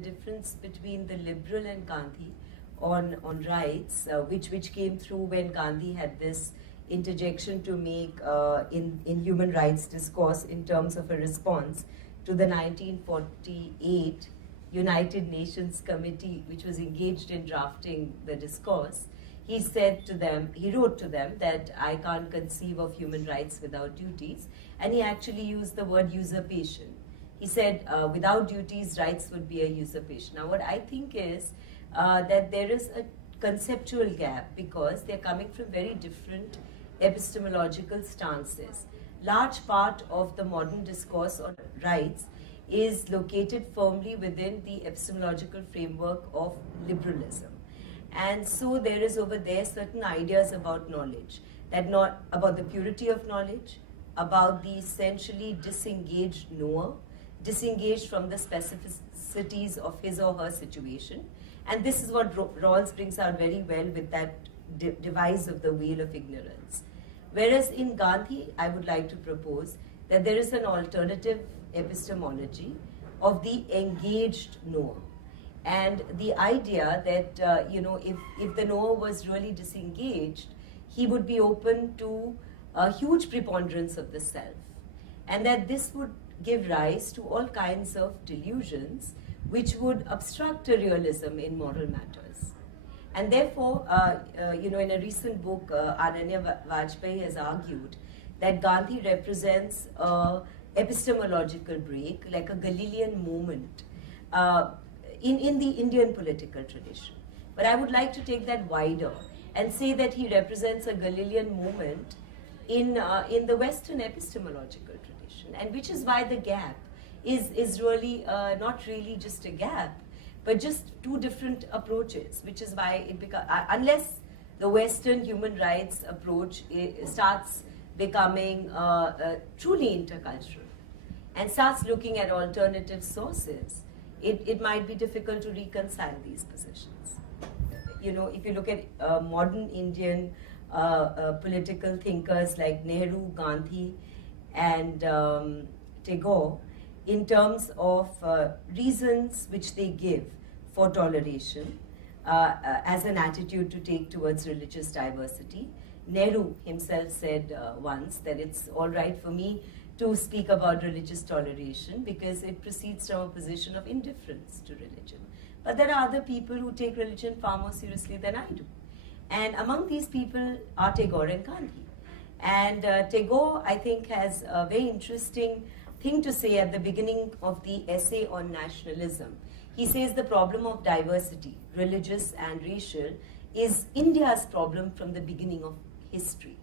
difference between the liberal and Gandhi on rights, which came through when Gandhi had this interjection to make in human rights discourse in terms of a response to the 1948 United Nations Committee, which was engaged in drafting the discourse. He wrote to them that I can't conceive of human rights without duties, and he actually used the word usurpation. He said, without duties, rights would be a usurpation. Now, what I think is that there is a conceptual gap because they're coming from very different epistemological stances. Large part of the modern discourse on rights is located firmly within the epistemological framework of liberalism. And so there is over there certain ideas about knowledge, about the purity of knowledge, about the essentially disengaged knower, disengaged from the specificities of his or her situation. And this is what Rawls brings out very well with that device of the wheel of ignorance. Whereas in Gandhi, I would like to propose that there is an alternative epistemology of the engaged knower. And the idea that, if the knower was really disengaged, he would be open to a huge preponderance of the self. And that this would give rise to all kinds of delusions which would obstruct a realism in moral matters. And therefore, in a recent book, Ananya Vajpayee has argued that Gandhi represents an epistemological break, like a Galilean moment, in the Indian political tradition. But I would like to take that wider and say that he represents a Galilean moment in the Western epistemological tradition, and which is why the gap is really not really just a gap, but just two different approaches, which is why it becomes, unless the Western human rights approach starts becoming truly intercultural and starts looking at alternative sources, it might be difficult to reconcile these positions. If you look at modern Indian political thinkers like Nehru, Gandhi, and Tagore, in terms of reasons which they give for toleration as an attitude to take towards religious diversity. Nehru himself said once that it's all right for me to speak about religious toleration because it proceeds from a position of indifference to religion. But there are other people who take religion far more seriously than I do. And among these people are Tagore and Gandhi. And Tagore, I think, has a very interesting thing to say at the beginning of the essay on nationalism. He says the problem of diversity, religious and racial, is India's problem from the beginning of history.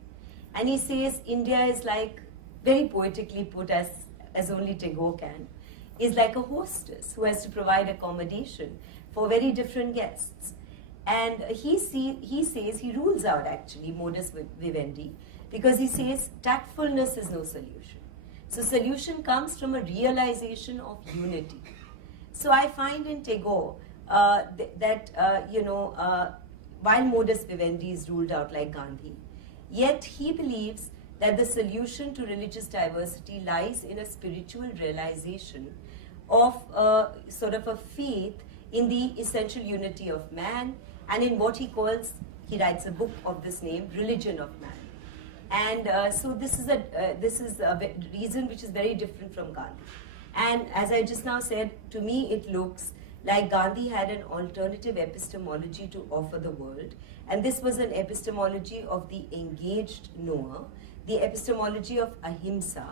And he says India is like, very poetically put as only Tagore can, is like a hostess who has to provide accommodation for very different guests. And he says, he rules out actually modus vivendi, because he says tactfulness is no solution. So solution comes from a realization of unity. So I find in Tagore while modus vivendi is ruled out like Gandhi, yet he believes that the solution to religious diversity lies in a spiritual realization of sort of a faith in the essential unity of man, and in what he calls, he writes a book of this name, Religion of Man. And so this is a reason which is very different from Gandhi. And as I just now said, to me it looks like Gandhi had an alternative epistemology to offer the world, and this was an epistemology of the engaged knower, the epistemology of ahimsa.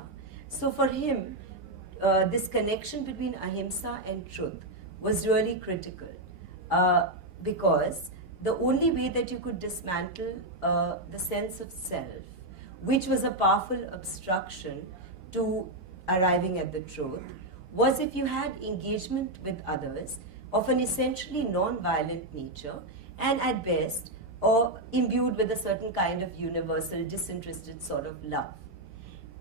So for him, this connection between ahimsa and truth was really critical because the only way that you could dismantle the sense of self, which was a powerful obstruction to arriving at the truth, was if you had engagement with others of an essentially non-violent nature and at best or imbued with a certain kind of universal, disinterested sort of love.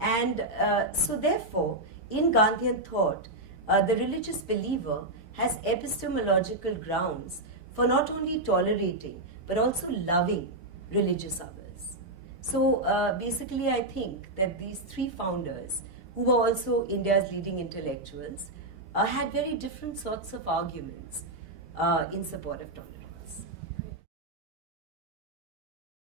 And so therefore, in Gandhian thought, the religious believer has epistemological grounds for not only tolerating, but also loving religious others. So basically, I think that these three founders, who were also India's leading intellectuals, had very different sorts of arguments in support of tolerance.